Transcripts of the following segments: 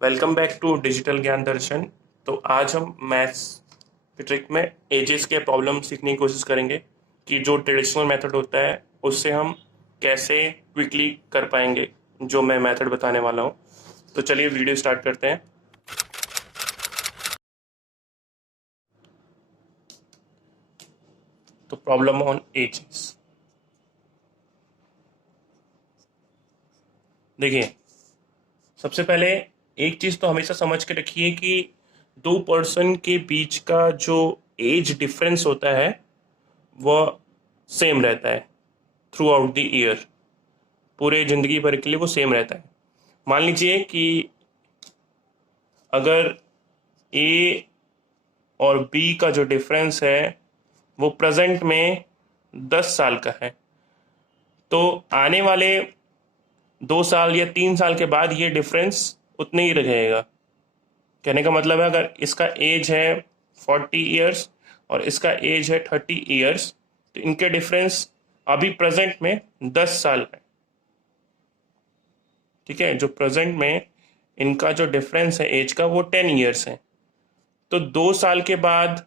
Welcome back to digital ज्ञान दर्शन। तो आज हम मैथ्स की ट्रिक में एजेस के प्रॉब्लम सीखने की कोशिश करेंगे कि जो ट्रेडिशनल मेथड होता है उससे हम कैसे क्विकली कर पाएंगे जो मैं मेथड बताने वाला हूँ। तो चलिए वीडियो स्टार्ट करते हैं। तो प्रॉब्लम ऑन एजेस, देखिए सबसे पहले एक चीज़ तो हमेशा समझ के रखिए कि दो पर्सन के बीच का जो एज डिफरेंस होता है वह सेम रहता है थ्रू आउट द ईयर। पूरे ज़िंदगी भर के लिए वो सेम रहता है। मान लीजिए कि अगर ए और बी का जो डिफरेंस है वो प्रेजेंट में 10 साल का है, तो आने वाले 2 साल या 3 साल के बाद ये डिफरेंस उतने ही रहेगा। कहने का मतलब है अगर इसका एज है 40 ईयर्स और इसका एज है 30 ईयर्स, तो इनके डिफरेंस अभी प्रेजेंट में 10 साल है। ठीक है, जो प्रेजेंट में इनका जो डिफरेंस है एज का वो 10 ईयर्स है। तो 2 साल के बाद,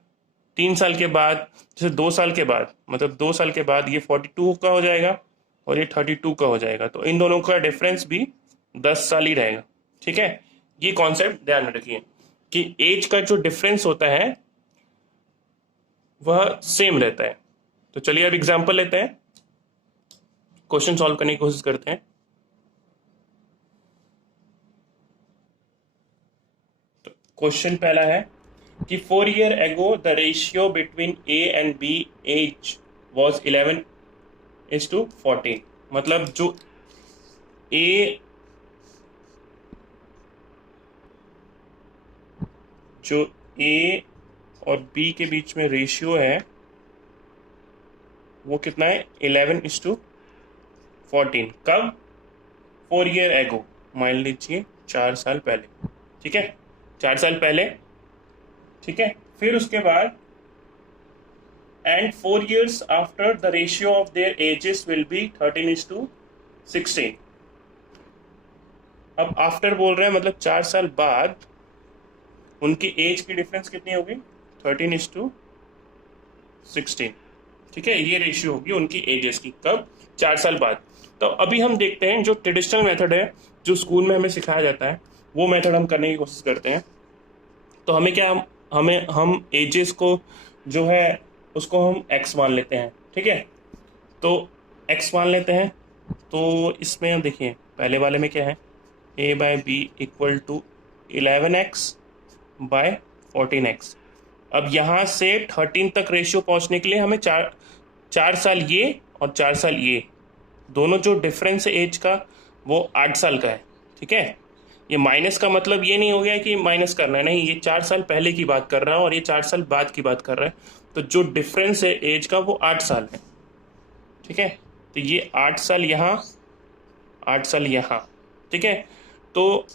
3 साल के बाद, जैसे 2 साल के बाद मतलब 2 साल के बाद ये 42 का हो जाएगा और ये 32 का हो जाएगा, तो इन दोनों का डिफरेंस भी 10 साल ही रहेगा। ठीक है, ये कॉन्सेप्ट ध्यान में रखिए कि एज का जो डिफरेंस होता है वह सेम रहता है। तो चलिए अब एग्जाम्पल लेते हैं, क्वेश्चन सॉल्व करने की कोशिश करते हैं। तो क्वेश्चन पहला है कि 4 year ago the ratio between A and B age was 11:14। मतलब A जो A और B के बीच में रेशियो है वो कितना है, 11:14। कब? 4 year ago, मान लीजिए 4 साल पहले। ठीक है, 4 साल पहले। ठीक है, फिर उसके बाद and 4 years after the ratio of their ages will be 13:16। अब आफ्टर बोल रहे हैं मतलब 4 साल बाद उनकी एज की डिफरेंस कितनी होगी, 13:16। ठीक है, ये रेशियो होगी उनकी एजेस की। कब? 4 साल बाद। तो अभी हम देखते हैं जो ट्रेडिशनल मेथड है जो स्कूल में हमें सिखाया जाता है वो मेथड हम करने की कोशिश करते हैं। तो हमें क्या, हमें हम एजेस को जो है उसको हम एक्स मान लेते हैं। ठीक है, तो एक्स मान लेते हैं। तो इसमें देखिए पहले वाले में क्या है, A by B equal to 11x by 14x। अब यहाँ से 13 तक रेशियो पहुँचने के लिए हमें 4 साल ये और 4 साल ये, दोनों जो डिफरेंस है एज का वो 8 साल का है। ठीक है, ये माइनस का मतलब ये नहीं हो गया कि माइनस करना है, नहीं, ये 4 साल पहले की बात कर रहा है और ये 4 साल बाद की बात कर रहा है। तो जो डिफरेंस है एज का वो 8 साल है। ठीक है, तो ये 8 साल यहाँ, 8 साल यहाँ। ठीक है, तो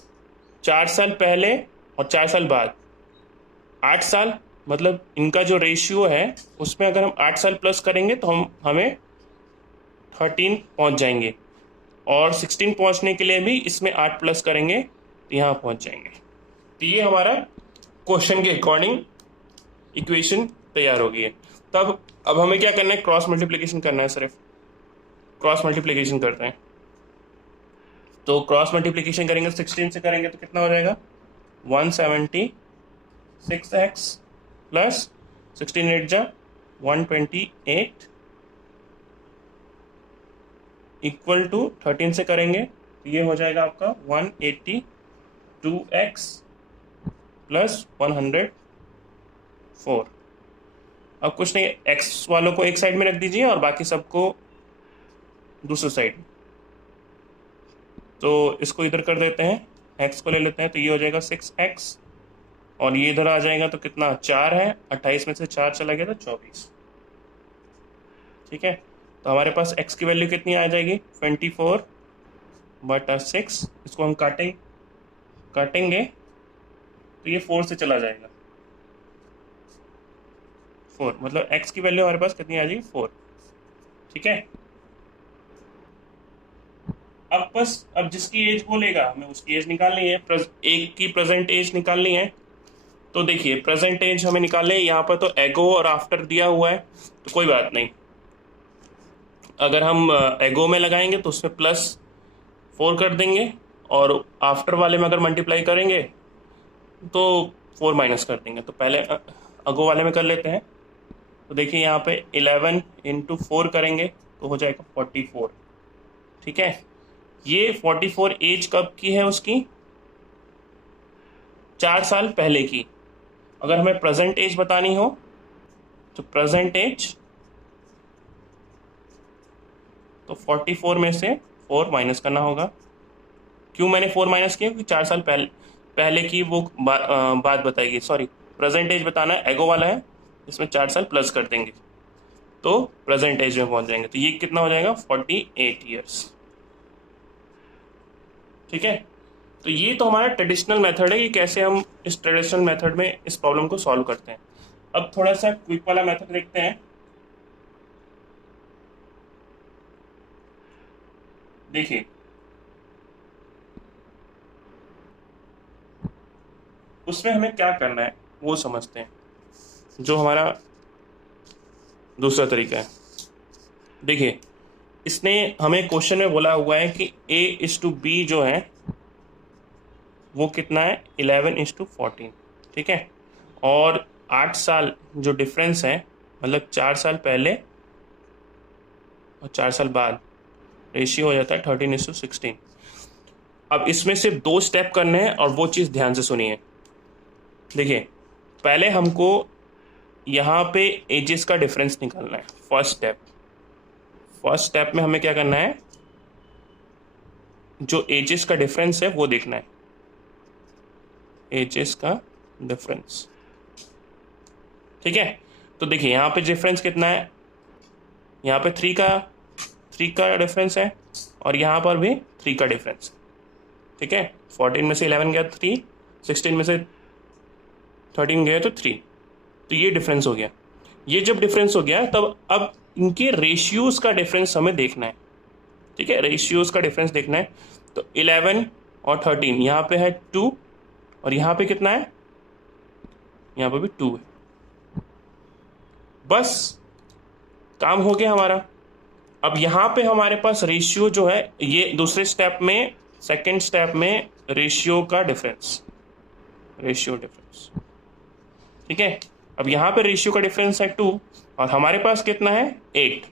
4 साल पहले और 4 साल बाद, 8 साल, मतलब इनका जो रेशियो है उसमें अगर हम 8 साल प्लस करेंगे तो हमें 13 पहुँच जाएंगे, और 16 पहुँचने के लिए भी इसमें 8 प्लस करेंगे तो यहाँ पहुँच जाएंगे। तो ये हमारा क्वेश्चन के अकॉर्डिंग इक्वेशन तैयार हो गई है। तब अब हमें क्या करना है, क्रॉस मल्टीप्लिकेशन करना है। सिर्फ क्रॉस मल्टीप्लिकेशन करते हैं। तो क्रॉस मल्टीप्लिकेशन करेंगे 16 से करेंगे तो कितना हो जाएगा, 176x प्लस 16 8 जा 128 इक्वल टू 13 से करेंगे तो ये हो जाएगा आपका 182x प्लस 104। अब कुछ नहीं, x वालों को एक साइड में रख दीजिए और बाकी सबको दूसरी साइड। तो इसको इधर कर देते हैं, x को ले लेते हैं तो ये हो जाएगा 6x, और ये इधर आ जाएगा तो कितना, 4 है, 28 में से 4 चला गया तो 24। ठीक है, तो हमारे पास x की वैल्यू कितनी आ जाएगी, 24/6। इसको हम काटेंगे तो ये 4 से चला जाएगा, 4, मतलब x की वैल्यू हमारे पास कितनी आ जाएगी, 4। ठीक है, अब बस अब जिसकी एज बोलेगा हमें उसकी एज निकालनी है, एक की प्रेजेंट एज निकालनी है। तो देखिए प्रेजेंट एज हमें निकालनी है, यहाँ पर तो एगो और आफ्टर दिया हुआ है तो कोई बात नहीं। अगर हम एगो में लगाएंगे तो उसमें +4 कर देंगे, और आफ्टर वाले में अगर मल्टीप्लाई करेंगे तो 4 माइनस कर देंगे। तो पहले अगो वाले में कर लेते हैं। तो देखिए यहाँ पे 11 इंटू 4 करेंगे तो हो जाएगा 44। ठीक है, ये 44 एज कब की है उसकी, 4 साल पहले की। अगर हमें प्रेजेंट एज बतानी हो तो प्रेजेंट एज, तो 44 में से 4 माइनस करना होगा। क्यों मैंने 4 माइनस किया, क्योंकि 4 साल पहले की वो बात बताइए, सॉरी प्रेजेंट एज बताना है, एगो वाला है, इसमें 4 साल प्लस कर देंगे तो प्रेजेंट एज में पहुंच जाएंगे। तो ये कितना हो जाएगा, 48 ईयर्स। ठीक है, तो ये तो हमारा ट्रेडिशनल मेथड है कि कैसे हम इस ट्रेडिशनल मेथड में इस प्रॉब्लम को सॉल्व करते हैं। अब थोड़ा सा क्विक वाला मेथड देखते हैं। देखिए उसमें हमें क्या करना है वो समझते हैं, जो हमारा दूसरा तरीका है। देखिए इसने हमें क्वेश्चन में बोला हुआ है कि A/B जो है वो कितना है, 11/14। ठीक है, और 8 साल जो डिफरेंस है, मतलब 4 साल पहले और 4 साल बाद, रेशियो हो जाता है 13/16। अब इसमें सिर्फ 2 स्टेप करने हैं और वो चीज़ ध्यान से सुनिए। देखिए पहले हमको यहाँ पे एजेस का डिफरेंस निकालना है। फर्स्ट स्टेप में हमें क्या करना है, जो एजेस का डिफरेंस है वो देखना है, एजेस का डिफरेंस। ठीक है, तो देखिए यहाँ पे डिफरेंस कितना है, यहाँ पे 3 का डिफरेंस है, और यहाँ पर भी 3 का डिफरेंस। ठीक है, 14 में से 11 गया 3, 16 में से 13 गया तो 3, तो ये डिफरेंस हो गया। ये जब डिफरेंस हो गया तब अब इनके रेशियोज का डिफरेंस हमें देखना है। ठीक है, रेशियोज का डिफरेंस देखना है। तो 11 और 13, यहाँ पे है 2, और यहाँ पे कितना है, यहाँ पे भी 2 है। बस काम हो गया हमारा। अब यहाँ पे हमारे पास रेशियो जो है, ये दूसरे स्टेप में, सेकेंड स्टेप में रेशियो का डिफरेंस, रेशियो डिफरेंस। ठीक है, अब यहाँ पे रेशियो का डिफरेंस है 2, और हमारे पास कितना है 8।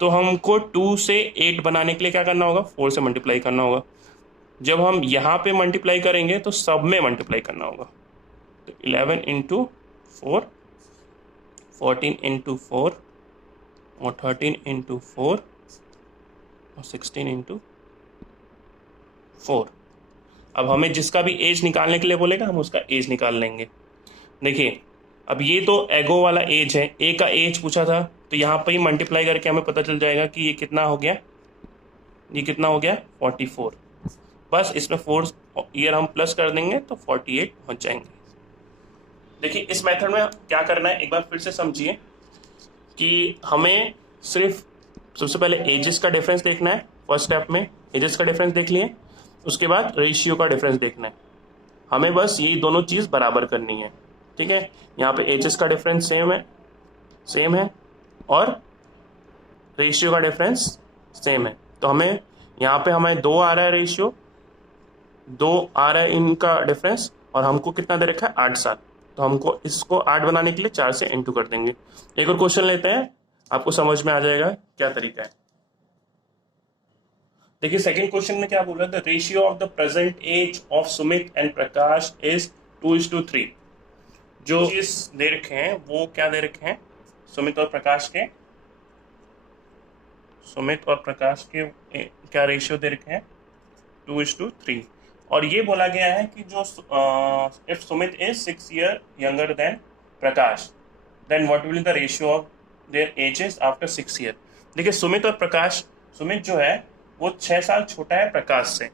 तो हमको 2 से 8 बनाने के लिए क्या करना होगा, 4 से मल्टीप्लाई करना होगा। जब हम यहाँ पे मल्टीप्लाई करेंगे तो सब में मल्टीप्लाई करना होगा। तो 11 इंटू 4, 14 इंटू 4, और 13 इंटू 4, और 16 इंटू 4। अब हमें जिसका भी एज निकालने के लिए बोलेगा हम उसका एज निकाल लेंगे। देखिए अब ये तो एगो वाला एज है, ए का एज पूछा था, तो यहाँ पर ही मल्टीप्लाई करके हमें पता चल जाएगा कि ये कितना हो गया, ये कितना हो गया 44। बस इसमें 4 ईयर हम प्लस कर देंगे तो 48 पहुँच जाएंगे। देखिए इस मेथड में क्या करना है एक बार फिर से समझिए, कि हमें सिर्फ सबसे पहले एजेस का डिफरेंस देखना है। फर्स्ट स्टेप में एजेस का डिफरेंस देख लिए, उसके बाद रेशियो का डिफरेंस देखना है। हमें बस ये दोनों चीज़ बराबर करनी है। ठीक है, यहाँ पे एजेस का डिफरेंस सेम है और रेशियो का डिफरेंस सेम है। तो हमें यहाँ पे हमें 2 आ रहा है रेशियो, 2 आ रहा है इनका डिफरेंस, और हमको कितना दे रखा है 8 साल। तो हमको इसको 8 बनाने के लिए 4 से इंटू कर देंगे। एक और क्वेश्चन लेते हैं, आपको समझ में आ जाएगा क्या तरीका है। देखिए सेकंड क्वेश्चन में क्या बोल रहा है, the ratio of the present age of Sumit and Prakash is 2:3। जो चीज दे रखे हैं वो क्या दे रखे हैं, सुमित और प्रकाश के क्या रेशियो दे रखे हैं, 2:3। और ये बोला गया है कि जो if Sumit is 6 year younger than Prakash, then what will the ratio of their ages after 6 year. देखिए सुमित और प्रकाश, सुमित जो है वो 6 साल छोटा है प्रकाश से,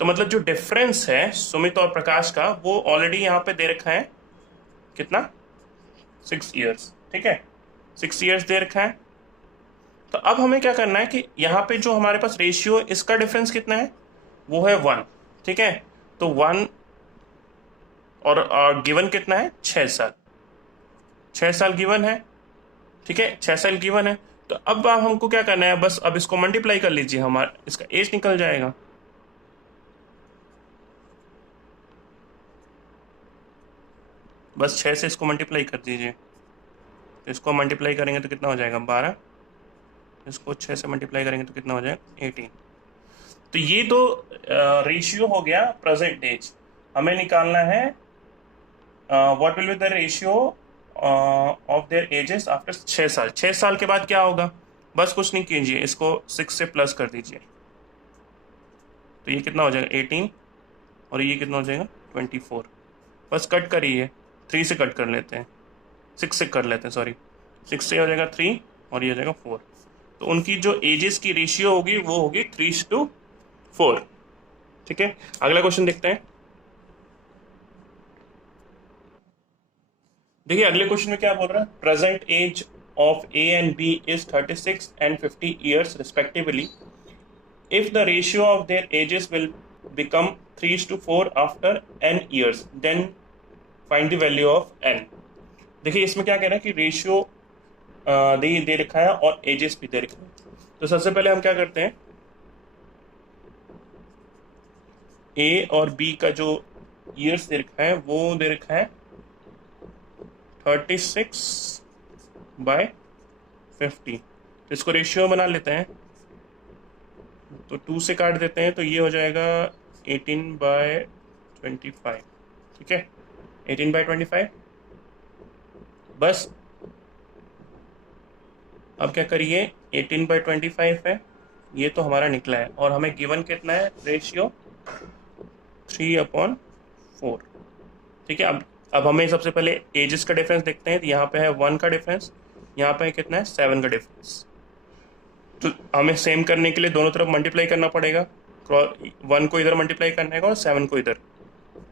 तो मतलब जो डिफरेंस है सुमित और प्रकाश का वो ऑलरेडी यहाँ पे दे रखा है कितना, 6 ईयर्स। ठीक है, 6 ईयर्स दे रखा है। तो अब हमें क्या करना है कि यहाँ पे जो हमारे पास रेशियो, इसका डिफरेंस कितना है, वो है 1, ठीक है। तो 1 और गिवन कितना है, 6 साल, 6 साल गिवन है, ठीक है, 6 साल गिवन है। तो अब हमको क्या करना है, बस अब इसको मल्टीप्लाई कर लीजिए, हमारा इसका एज निकल जाएगा। बस 6 से इसको मल्टीप्लाई कर दीजिए, तो इसको मल्टीप्लाई करेंगे तो कितना हो जाएगा 12, इसको 6 से मल्टीप्लाई करेंगे तो कितना हो जाएगा 18। तो ये तो रेशियो हो गया प्रेजेंट एज। हमें निकालना है what will be the ratio of their ages after 6 साल। 6 साल के बाद क्या होगा, बस कुछ नहीं कीजिए, इसको 6 से प्लस कर दीजिए, तो ये कितना हो जाएगा 18, और ये कितना हो जाएगा 24। बस कट करिए, 3 से कट कर लेते हैं, 6 से कर लेते हैं, सॉरी 6 से हो जाएगा 3 और ये हो जाएगा 4। तो उनकी जो एजेस की रेशियो होगी वो होगी 3:4, ठीक है। अगला क्वेश्चन देखते हैं। देखिए अगले क्वेश्चन में क्या बोल रहा है, present age of A and B is 36 and 50 years respectively. If the ratio of their ages will become 3:4 after n years, then find the value of n. देखिए इसमें क्या कह रहा है कि रेशियो दे रखा है और एजेस भी दे रखा है। तो सबसे पहले हम क्या करते हैं, ए और बी का जो ईयर्स दे रखा है वो दे रखा है 36/50। तो इसको रेशियो बना लेते हैं, तो 2 से काट देते हैं, तो ये हो जाएगा 18/25, ठीक है, 18/25। बस अब क्या करिए, 18/25 है, ये तो हमारा निकला है, और हमें गिवन कितना है रेशियो 3/4, ठीक है। अब हमें सबसे पहले एजेस का डिफरेंस देखते हैं, तो यहाँ पे है 1 का डिफरेंस, यहाँ पे कितना है 7 का डिफरेंस। तो हमें सेम करने के लिए दोनों तरफ मल्टीप्लाई करना पड़ेगा, 1 को इधर मल्टीप्लाई करना है और 7 को इधर।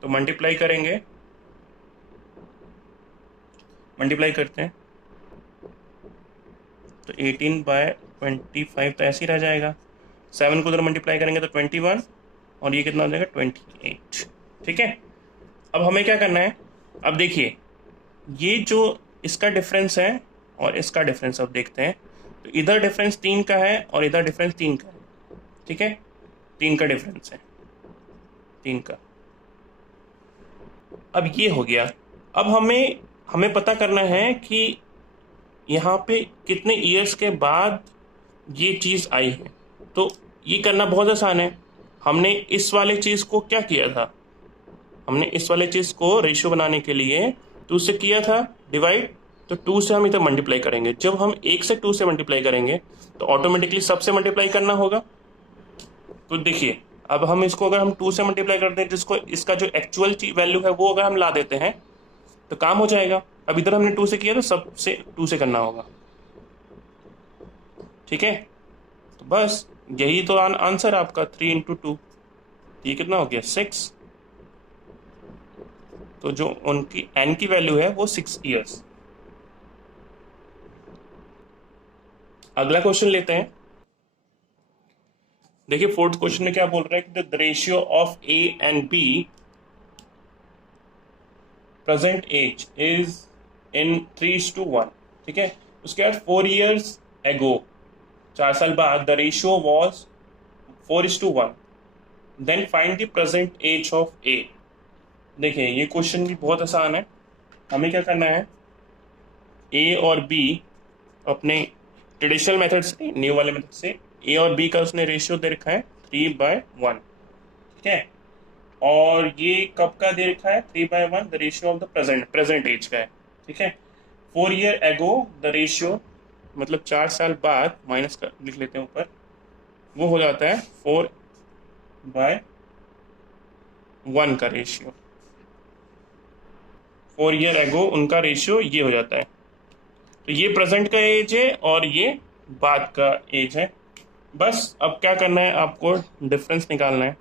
तो मल्टीप्लाई करेंगे, मल्टीप्लाई करते हैं, तो 18/25 तो ऐसे ही रह जाएगा। 7 को उधर मल्टीप्लाई करेंगे तो 21, और ये कितना हो जाएगा 28, ठीक है। अब हमें क्या करना है, अब देखिए ये जो इसका डिफरेंस है और इसका डिफरेंस अब देखते हैं, तो इधर डिफरेंस 3 का है और इधर डिफरेंस 3 का है, ठीक है, 3 का डिफरेंस है, 3 का। अब ये हो गया। अब हमें पता करना है कि यहाँ पे कितने ईयर्स के बाद ये चीज़ आई है। तो ये करना बहुत आसान है। हमने इस वाले चीज़ को क्या किया था, हमने इस वाले चीज़ को रेशियो बनाने के लिए 2 से किया था डिवाइड, तो 2 से हम इधर मल्टीप्लाई करेंगे। जब हम 1 से 2 से मल्टीप्लाई करेंगे तो ऑटोमेटिकली सबसे मल्टीप्लाई करना होगा। तो देखिए अब हम इसको अगर हम 2 से मल्टीप्लाई करते हैं, जिसको इसका जो एक्चुअल वैल्यू है वो अगर हम ला देते हैं तो काम हो जाएगा। अब इधर हमने 2 से किया तो सबसे 2 से करना होगा, ठीक है। तो बस यही तो आंसर आपका 3 × 2, ये कितना हो गया 6। तो जो उनकी n की वैल्यू है वो 6 ईयर्स। अगला क्वेश्चन लेते हैं। देखिए फोर्थ क्वेश्चन में क्या बोल रहा है कि the ratio of A and B present age is in 3:1, ठीक है। उसके बाद 4 years एगो, 4 साल बाद the ratio was 4:1, then find the present age of A. देखिए ये क्वेश्चन भी बहुत आसान है। हमें क्या करना है, ए और बी अपने ट्रेडिशनल मेथड से, न्यू वाले मेथड से, ए और बी का उसने रेशियो दे रखा है 3/1, ठीक है। और ये कब का दे रखा है 3/1, the ratio of the present age का है, ठीक है। 4 year एगो द रेशियो, मतलब 4 साल बाद माइनस कर लिख लेते हैं ऊपर, वो हो जाता है 4/1 का रेशियो। 4 year एगो उनका रेशियो ये हो जाता है। तो ये प्रेजेंट का एज है और ये बाद का एज है। बस अब क्या करना है, आपको डिफरेंस निकालना है।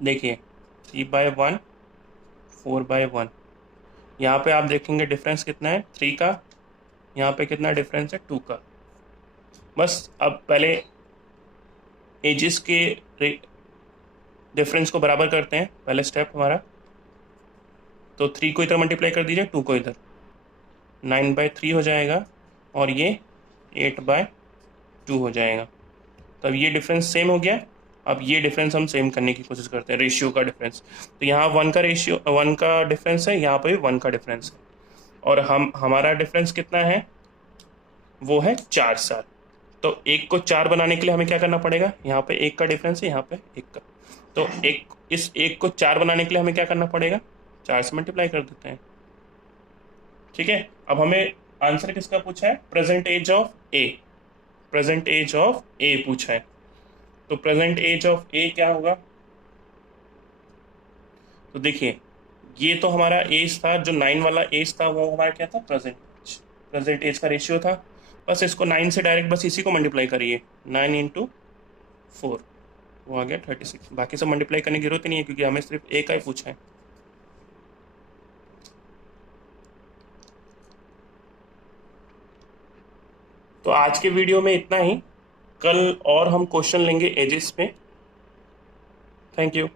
देखिए 3/1, 4/1, यहाँ पे आप देखेंगे डिफरेंस कितना है 3 का, यहाँ पे कितना डिफरेंस है 2 का। बस अब पहले एजेस के डिफरेंस को बराबर करते हैं, पहले स्टेप हमारा। तो 3 को इधर मल्टीप्लाई कर दीजिए, 2 को इधर, 9/3 हो जाएगा और ये 8/2 हो जाएगा। तब ये डिफरेंस सेम हो गया। अब ये डिफरेंस हम सेम करने की कोशिश करते हैं, रेशियो का डिफरेंस। तो यहाँ 1 का रेशियो, 1 का डिफरेंस है, यहाँ पे भी 1 का डिफरेंस है, और हमारा डिफरेंस कितना है, वो है 4 साल। तो 1 को 4 बनाने के लिए हमें क्या करना पड़ेगा, यहाँ पे 1 का डिफरेंस है, यहाँ पे 1 का। तो इस 1 को 4 बनाने के लिए हमें क्या करना पड़ेगा, 4 से मल्टीप्लाई कर देते हैं। ठीक है, अब हमें आंसर किसका पूछा है, present age of A, present age of A पूछा है। तो प्रेजेंट एज ऑफ ए क्या होगा, तो देखिए ये तो हमारा एज था, जो 9 वाला एज था वो हमारा क्या था, प्रेजेंट एज का रेशियो था। बस इसको 9 से डायरेक्ट बस इसी को मल्टीप्लाई करिए, 9 × 4, वो आ गया 36। बाकी सब मल्टीप्लाई करने की जरूरत ही नहीं है, क्योंकि हमें सिर्फ ए का ही पूछा है। तो आज के वीडियो में इतना ही, कल और हम क्वेश्चन लेंगे एजेस पे। Thank you.